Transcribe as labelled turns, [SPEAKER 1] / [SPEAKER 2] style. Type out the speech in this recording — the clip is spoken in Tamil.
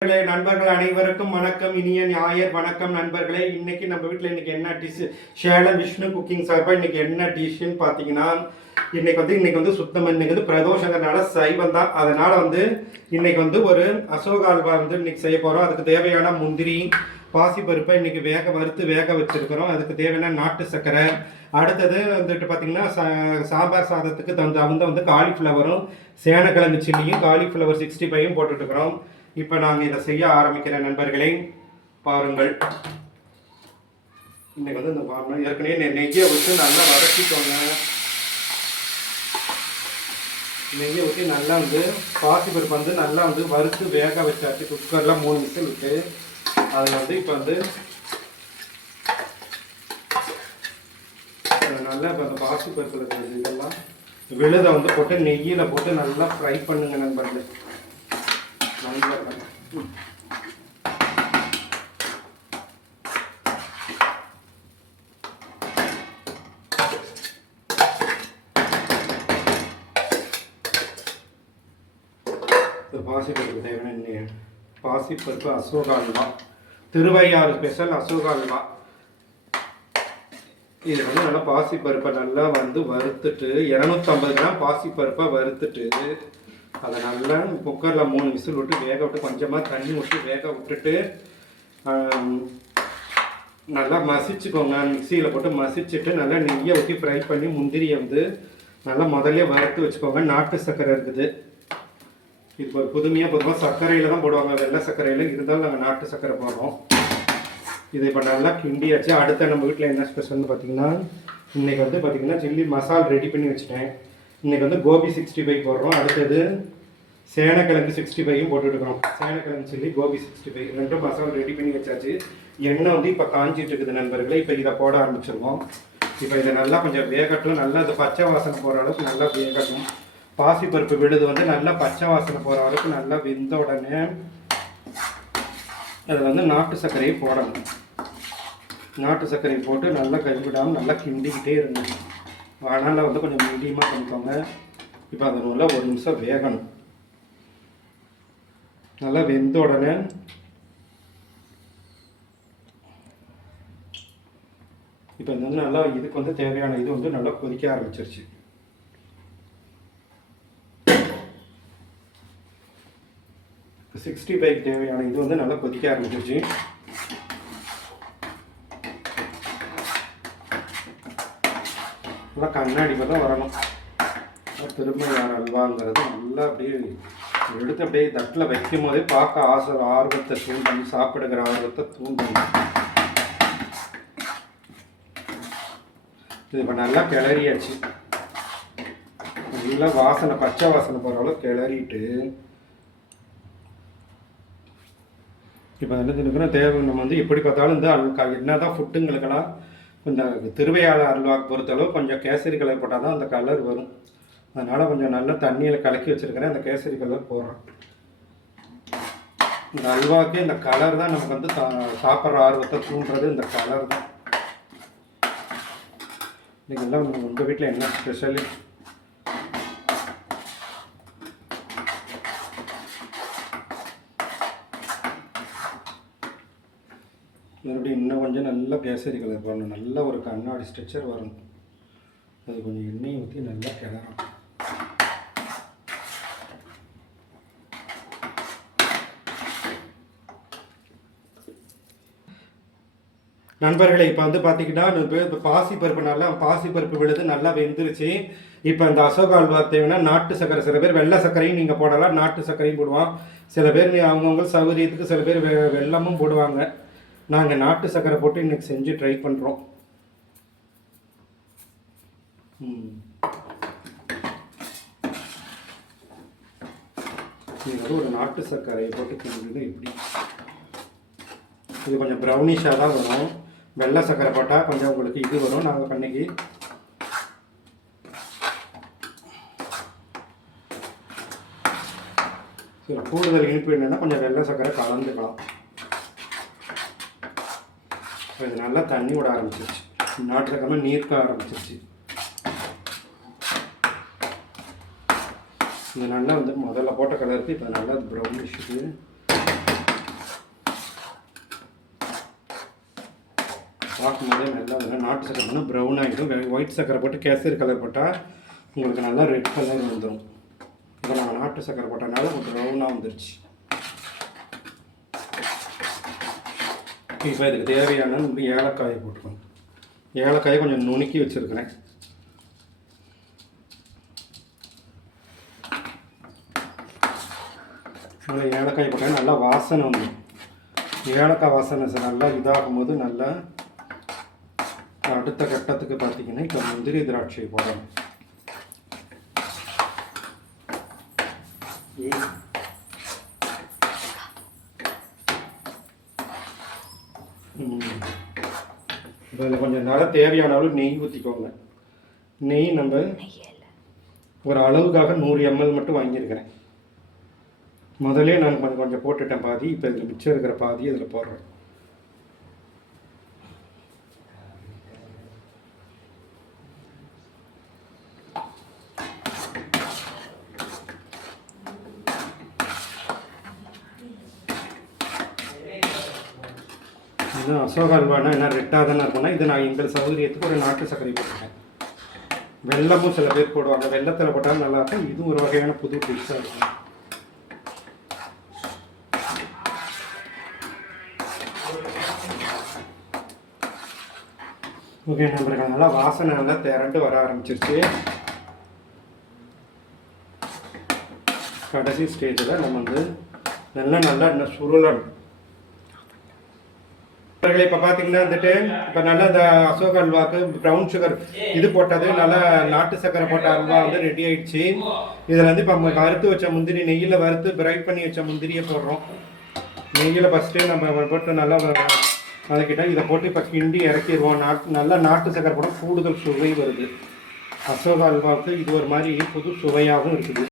[SPEAKER 1] நண்பர்களே நண்பர்கள் அனைவருக்கும் வணக்கம். இனிய ஞாயிறு. வணக்கம் நண்பர்களே. இன்னைக்கு நம்ம வீட்டில் இன்னைக்கு என்ன டிஷ் சேலம் விஷ்ணு குக்கிங் சார்பாக இன்னைக்கு என்ன டிஷ்ஷுன்னு பார்த்தீங்கன்னா இன்னைக்கு வந்து இன்னைக்கு வந்து சுத்தம் இன்னைக்கு வந்து பிரதோஷங்கிறனால சைவம் தான். அதனால வந்து இன்னைக்கு வந்து ஒரு அசோக அல்வா வந்து இன்னைக்கு செய்ய போகிறோம் அதுக்கு தேவையான முந்திரி பாசிப்பருப்பை இன்னைக்கு வேக வறுத்து வேக வச்சிருக்கிறோம். அதுக்கு தேவையான நாட்டு சர்க்கரை. அடுத்தது வந்துட்டு பார்த்தீங்கன்னா சா- சாம்பார் சாதத்துக்கு தகுந்த வந்து வந்து காலிஃப்ளவரும் சேனக்கிழங்கு சில்லியும் காலிஃப்ளவர் சிக்ஸ்டி ஃபைவும் போட்டுட்ருக்குறோம் இப்போ நாங்கள் இதை செய்ய ஆரம்பிக்கிற நண்பர்களே பாருங்கள். இன்றைக்கி வந்து இந்த பாருங்கள் ஏற்கனவே நெய்யை விட்டு நல்லா வதக்கிக்கோங்க. நெய்யை ஊற்றி நல்லா வந்து பாசிப்பருப்பு வந்து நல்லா வந்து வறுத்து வேக வச்சாச்சு. குக்கரில் மூணு விசில் விட்டு அதில் வந்து இப்போ வந்து நல்லா இப்போ அந்த பாசிப்பருப்பில் இருக்கிறது இதெல்லாம் விழுதை வந்து போட்டு நெய்யில் போட்டு நல்லா ஃப்ரை பண்ணுங்க நண்பர்கள். பாசிப்பருப்பு தேவையான பாசிப்பருப்பு அசோகா அல்வா திருவையாறு ஸ்பெஷல் அசோகா அல்வா இது வந்து நல்லா பாசிப்பருப்பை நல்லா வந்து வறுத்துட்டு இரநூத்தம்பது கிராம் பாசிப்பருப்பை வறுத்துட்டு அதை நல்லா குக்கரில் மூணு விசில் விட்டு வேக விட்டு கொஞ்சமாக தண்ணி விட்டு வேக விட்டுட்டு நல்லா மசிச்சுக்கோங்க. மிக்சியில் போட்டு மசிச்சுட்டு நல்லா நெய்யை ஊற்றி ஃப்ரை பண்ணி முந்திரியை வந்து நல்லா முதல்ல வறுத்து வச்சுக்கோங்க. நாட்டு சர்க்கரை இருக்குது. இது ஒரு புதுமையாக பொதுவாக சர்க்கரையில் தான் போடுவாங்க. வெள்ளை சர்க்கரையில் இருந்தாலும் நாங்கள் நாட்டு சர்க்கரை போடுறோம். இது இப்போ நல்லா கிண்டியாச்சு. அடுத்த நம்ம வீட்டில் என்ன ஸ்பெஷல்னு பார்த்தீங்கன்னா இன்றைக்கி வந்து பார்த்திங்கன்னா சில்லி மசால் ரெடி பண்ணி வச்சுட்டேன். இன்றைக்கி வந்து கோபி சிக்ஸ்டி ஃபைவ் போடுறோம். அடுத்தது சேனக்கிழங்கு சிக்ஸ்டி ஃபைவும் போட்டுருக்கோம் சேனக்கிழங்கு சொல்லி கோபி சிக்ஸ்டி ஃபைவ் ரெண்டும் மசாலா ரெடி பண்ணி வச்சாச்சு. எண்ணெய் வந்து இப்போ காஞ்சிட்டு இருக்குது நண்பர்களே. இப்போ இதை போட ஆரம்பிச்சிருவோம். இப்போ இதை நல்லா கொஞ்சம் வேகட்டும். நல்லா இந்த பச்சை வாசனை போகிற அளவுக்கு நல்லா வேகட்டும். பாசிப்பருப்பு விழுது வந்து நல்லா பச்சை வாசனை போகிற அளவுக்கு நல்லா வெந்த உடனே அதில் வந்து நாட்டு சர்க்கரையை போடணும். நாட்டு சர்க்கரையை போட்டு நல்லா கைவிடாமல் நல்லா கிண்டிக்கிட்டே இருந்தேன் அதனால் வந்து கொஞ்சம் மீடியமாக பண்ணிக்கோங்க. இப்போ அது நல்லா ஒரு நிமிஷம் வேகணும். நல்லா வெந்த உடனே இப்போ இது வந்து நல்லா இதுக்கு வந்து தேவையான இது வந்து நல்லா கொதிக்க ஆரம்பிச்சிருச்சு. சிக்ஸ்டி ஃபைவ் தேவையான இது வந்து நல்லா கொதிக்க ஆரம்பிச்சிருச்சு. நல்லா கண்ணாடி தான் வரணும். திருமையார் அல்வாங்கிறது நல்லா அப்படியே எடுத்து அப்படியே தட்டில் வைக்கும் போதே பார்க்க ஆசை ஆர்வத்தை தூண்டி சாப்பிடுகிற ஆர்வத்தை தூண்டணும் இது இப்போ நல்லா கிளறியாச்சு. நல்லா வாசனை பச்சை வாசனை போகிற அளவு கிளறிட்டு இப்போ என்ன தெரிஞ்சுக்கணும் தேவை நம்ம வந்து எப்படி பார்த்தாலும் இந்த அல்வா என்ன தான் ஃபுட்டுங்களுக்கெல்லாம் கொஞ்சம் திருவையாளர் அல்வாக்கு பொறுத்தளவு கொஞ்சம் கேசரி கலர் போட்டால் தான் அந்த கலர் வரும். அதனால் கொஞ்சம் நல்லா தண்ணியில் கலக்கி வச்சுருக்கிறேன். அந்த கேசரி கலர் போடுறேன். இந்த அல்வாக்கு இந்த கலர் தான் நமக்கு வந்து சா- சாப்பிட்ற ஆர்வத்தை தூண்டுறது. இந்த கலர் தான். இன்றைக்கெல்லாம் உங்கள் வீட்டில் என்ன ஸ்பெஷலு மறுபடியும் இன்னும் கொஞ்சம் நல்லா கேசரி கலர் பண்ணணும் நல்ல ஒரு கண்ணாடி ஸ்ட்ரெச்சர் வரணும் அது கொஞ்சம் எண்ணெயை ஊற்றி நல்லா கிளறணும். நண்பர்களே இப்போ வந்து பார்த்தீங்கன்னா இப்போ பாசிப்பருப்பு நல்லா பாசிப்பருப்பு விழுது நல்லா வெந்துருச்சு. இப்போ இந்த அசோகால் அல்வா தேவைன்னா நாட்டு சர்க்கரை சில பேர் வெள்ளை சர்க்கரையும் நீங்கள் போடலாம் நாட்டு சர்க்கரையும் போடுவான். சில பேர் அவங்கவுங்க சௌகரியத்துக்கு சில பேர் வெ- வெள்ளமும் போடுவாங்க. நாங்கள் நாட்டு சர்க்கரை போட்டு இன்னைக்கு செஞ்சு ட்ரை பண்ணுறோம் இது வந்து ஒரு நாட்டு சர்க்கரையை போட்டு கிண்டுறது எப்படி? இது கொஞ்சம் ப்ரௌனிஷாக தான் வரும். வெள்ளை சர்க்கரை போட்டால் கொஞ்சம் உங்களுக்கு இது வரும். நாங்கள் பண்ணிக்கு கூடுதல் இனிப்பு என்னென்னா கொஞ்சம் வெள்ளை சர்க்கரை கலந்துக்கலாம். இப்போ இது நல்லா தண்ணி விட ஆரம்பிச்சிருச்சு. நாட்டுக்கமாக நீர்க்க ஆரம்பிச்சிருச்சு. இது நல்லா வந்து முதல்ல போட்ட கலருக்கு இப்போ நல்லா ப்ரௌனிஷ் இருக்குது பார்க்கும்போதே நல்லா அதில் நாட்டு சக்கரை பண்ணால் ப்ரௌன் ஆகிடும் ஒயிட் சக்கரை போட்டு கேசரி கலர் போட்டால் உங்களுக்கு நல்லா ரெட் கலர் வந்துடும் இப்போ நாங்கள் நாட்டு சக்கரை போட்டதுனால ப்ரௌனாக வந்துருச்சு. இப்போ இதுக்கு தேவையான ஏலக்காயை போட்டுக்கணும். ஏலக்காயை கொஞ்சம் நுணுக்கி வச்சுருக்கிறேன். நல்லா ஏலக்காய் போட்டால் நல்லா வாசனை வந்து. ஏலக்காய் வாசனை சார் நல்லா இதாகும் போது நல்லா அடுத்த கட்டத்துக்கு பார்த்தீங்கன்னா இப்போ முந்திரி திராட்சை போடணும். இதில் கொஞ்சம் நல்லா தேவையான அளவு நெய் ஊற்றிக்கோங்க நெய் நம்ம ஒரு அளவுக்காக நூறு எம்எல் மட்டும் வாங்கியிருக்கிறேன். முதலே நான் கொஞ்சம் கொஞ்சம் போட்டுட்டேன் பாதி இப்போ இதில் மிச்சம் இருக்கிற பாதி இதில் போடுறேன். இது அசோக அல்வானா என்ன ரெட்டாக தானே இருக்கும்னா இது நான் எங்கள் சௌகரியத்துக்கு ஒரு நாட்டு சர்க்கரை போட்டுருக்கேன். வெள்ளமும் சில பேர் போடுவாங்க. வெள்ளத்தில் போட்டாலும் நல்லா இருக்கும். இதுவும் ஒரு வகையான புது டிஷ்ஷாக இருக்கும் ஓகே நண்பர்கள் நல்லா வாசனை நல்லா திரண்டு வர ஆரம்பிச்சிருச்சு. கடைசி ஸ்டேஜில் நம்ம வந்து நல்லா நல்லா இன்னும் சுருளணும் இப்போ பார்த்தீங்கன்னா வந்துட்டு இப்போ நல்லா இந்த அசோக அல்வாக்கு ப்ரௌன் சுகர் இது போட்டது நல்லா நாட்டு சக்கரை போட்ட அல்வா வந்து ரெடி ஆயிடுச்சு. இதில் வந்து இப்போ நம்ம வறுத்து வச்ச முந்திரி நெய்யில் வறுத்து பிரைட் பண்ணி வச்ச முந்திரியை போடுறோம். நெய்யில் ஃபஸ்ட்டு நம்ம போட்டு நல்லா வதக்கிட்டா இதை போட்டு இப்போ கிண்டி இறக்கிடுவோம். நாட்டு நல்லா நாட்டு சக்கரை போட கூடுதல் சுவை வருது. அசோக அல்வாவுக்கு இது ஒரு மாதிரி புது சுவையாகவும் இருக்குது.